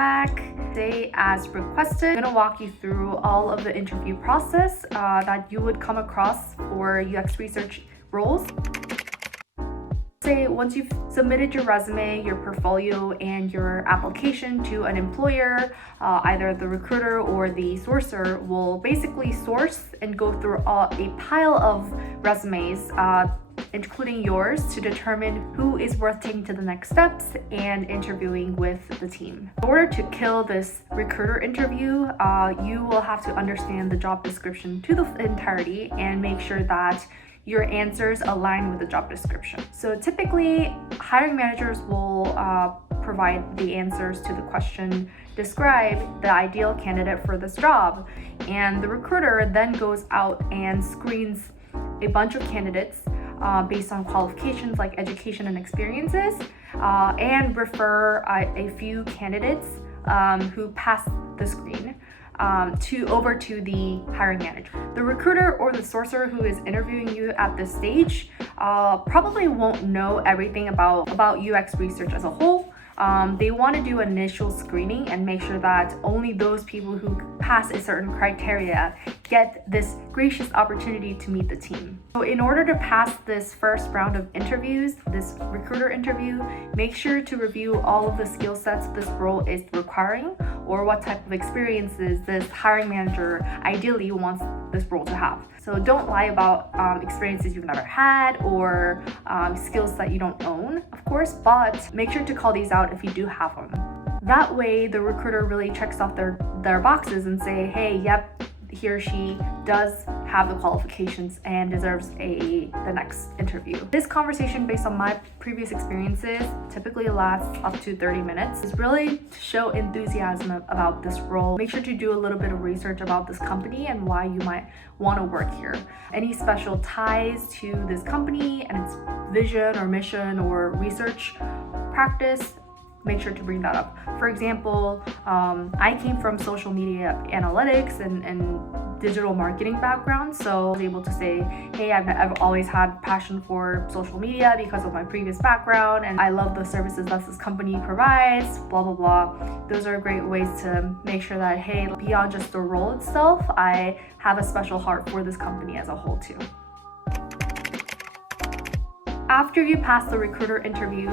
back. Today, as requested, I'm going to walk you through all of the interview process that you would come across for UX research roles. Say once you've submitted your resume, your portfolio, and your application to an employer, either the recruiter or the sourcer will basically source and go through a pile of resumes, including yours, to determine who is worth taking to the next steps and interviewing with the team. In order to kill this recruiter interview, you will have to understand the job description to the entirety and make sure that your answers align with the job description. So typically, hiring managers will provide the answers to the question, describe the ideal candidate for this job. And the recruiter then goes out and screens a bunch of candidates based on qualifications like education and experiences, and refer a few candidates who pass the screen over to the hiring manager. The recruiter or the sourcer who is interviewing you at this stage probably won't know everything about UX research as a whole. They want to do initial screening and make sure that only those people who pass a certain criteria get this gracious opportunity to meet the team. So in order to pass this first round of interviews, this recruiter interview, make sure to review all of the skill sets this role is requiring, or what type of experiences this hiring manager ideally wants this role to have. So don't lie about experiences you've never had or skills that you don't own, of course, but make sure to call these out if you do have them. That way, the recruiter really checks off their boxes and say, hey, yep, he or she does have the qualifications and deserves the next interview. This conversation, based on my previous experiences, typically lasts up to 30 minutes. It's really to show enthusiasm about this role. Make sure to do a little bit of research about this company and why you might want to work here. Any special ties to this company and its vision or mission or research practice, make sure to bring that up. For example, I came from social media analytics and digital marketing background, so I was able to say, hey, I've always had passion for social media because of my previous background, and I love the services that this company provides, blah, blah, blah. Those are great ways to make sure that, hey, beyond just the role itself, I have a special heart for this company as a whole too. After you pass the recruiter interview,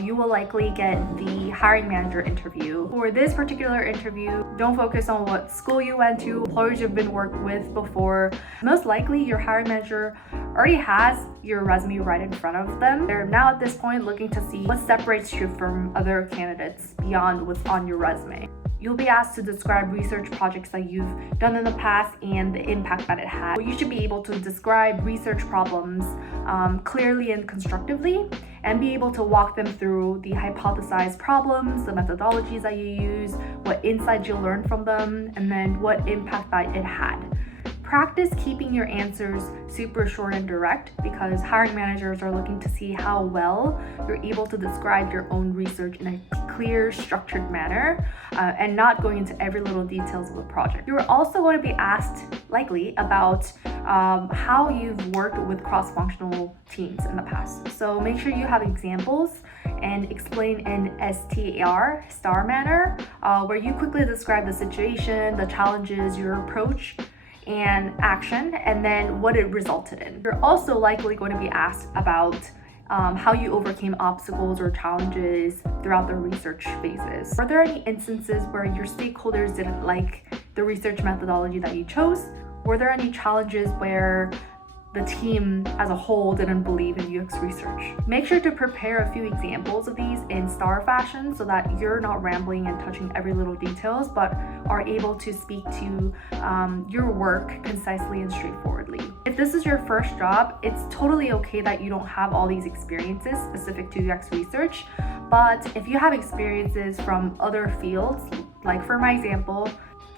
you will likely get the hiring manager interview. For this particular interview, don't focus on what school you went to, employers you've been worked with before. Most likely, your hiring manager already has your resume right in front of them. They're now at this point looking to see what separates you from other candidates beyond what's on your resume. You'll be asked to describe research projects that you've done in the past and the impact that it had. You should be able to describe research problems clearly and constructively, and be able to walk them through the hypothesized problems, the methodologies that you use, what insights you learned from them, and then what impact that it had. Practice keeping your answers super short and direct, because hiring managers are looking to see how well you're able to describe your own research in a clear, structured manner, and not going into every little details of the project. You're also going to be asked, likely, about how you've worked with cross-functional teams in the past. So make sure you have examples and explain in STAR manner, where you quickly describe the situation, the challenges, your approach, and action, and then what it resulted in. You're also likely going to be asked about how you overcame obstacles or challenges throughout the research phases. Are there any instances where your stakeholders didn't like the research methodology that you chose? Were there any challenges where the team as a whole didn't believe in UX research? Make sure to prepare a few examples of these in STAR fashion so that you're not rambling and touching every little details, but are able to speak to your work concisely and straightforwardly. If this is your first job, it's totally okay that you don't have all these experiences specific to UX research, but if you have experiences from other fields, like for my example,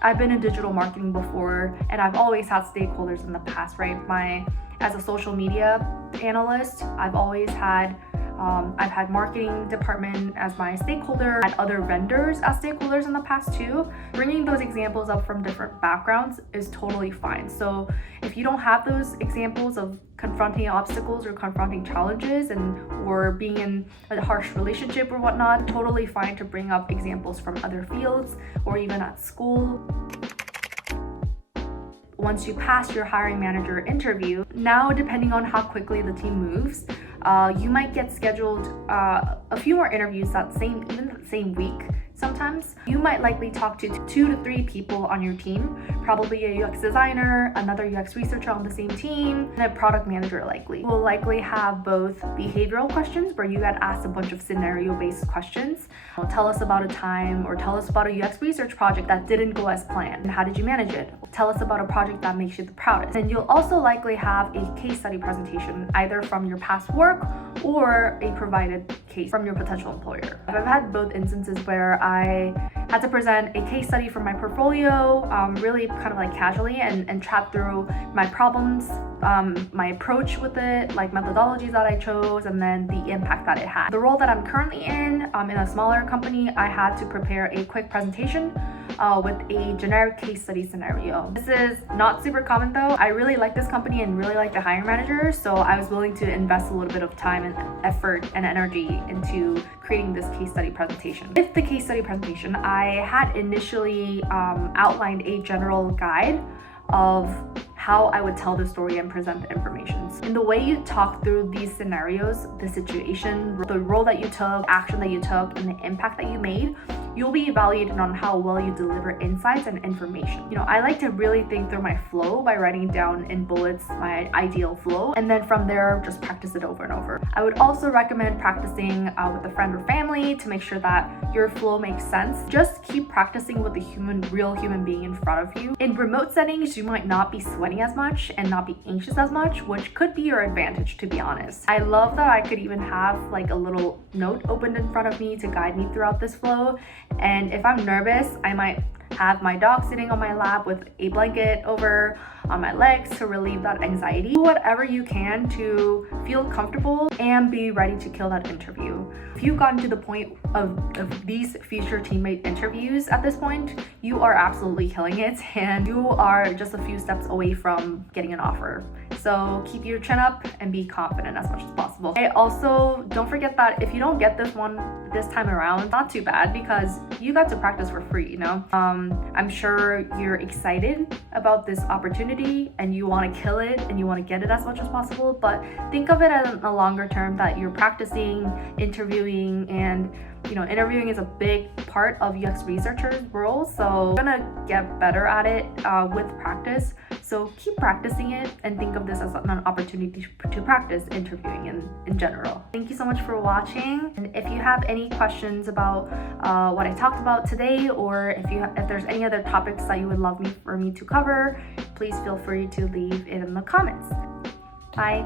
I've been in digital marketing before, and I've always had stakeholders in the past, right? As a social media analyst, I've always had I've had marketing department as my stakeholder, had other vendors as stakeholders in the past too. Bringing those examples up from different backgrounds is totally fine. So if you don't have those examples of confronting obstacles or confronting challenges or being in a harsh relationship or whatnot, totally fine to bring up examples from other fields or even at school. Once you pass your hiring manager interview, now depending on how quickly the team moves, you might get scheduled a few more interviews even the same week. Sometimes you might likely talk to 2 to 3 people on your team, probably a UX designer, another UX researcher on the same team, and a product manager likely. Will likely have both behavioral questions where you get asked a bunch of scenario-based questions. Tell us about a time, or tell us about a UX research project that didn't go as planned and how did you manage it? Tell us about a project that makes you the proudest. And you'll also likely have a case study presentation, either from your past work or a provided case from your potential employer. I've had both instances where I had to present a case study from my portfolio, really kind of like casually, and chat through my problems, my approach with it, like methodologies that I chose, and then the impact that it had. The role that I'm currently in a smaller company, I had to prepare a quick presentation with a generic case study scenario. This is not super common though. I really like this company and really like the hiring manager, so I was willing to invest a little bit of time and effort and energy into creating this case study presentation. With the case study presentation, I had initially outlined a general guide of how I would tell the story and present the information. In the way you talk through these scenarios, the situation, the role that you took, action that you took, and the impact that you made, you'll be evaluated on how well you deliver insights and information. I like to really think through my flow by writing down in bullets my ideal flow, and then from there, just practice it over and over. I would also recommend practicing with a friend or family to make sure that your flow makes sense. Just keep practicing with a real human being in front of you. In remote settings, you might not be sweating as much and not be anxious as much, which could be your advantage, to be honest. I love that I could even have like a little note opened in front of me to guide me throughout this flow. And if I'm nervous, I might have my dog sitting on my lap with a blanket over on my legs to relieve that anxiety. Do whatever you can to feel comfortable and be ready to kill that interview. If you've gotten to the point of these future teammate interviews at this point, you are absolutely killing it and you are just a few steps away from getting an offer. So keep your chin up and be confident as much as possible. And also, don't forget that if you don't get this time around, not too bad because you got to practice for free, I'm sure you're excited about this opportunity and you want to kill it and you want to get it as much as possible, but think of it as a longer term that you're practicing, interviewing, and interviewing is a big part of UX researchers' role, so you're gonna get better at it with practice. So keep practicing it and think of this as an opportunity to practice interviewing in general. Thank you so much for watching. And if you have any questions about what I talked about today, or if there's any other topics that you would love for me to cover, please feel free to leave it in the comments. Bye.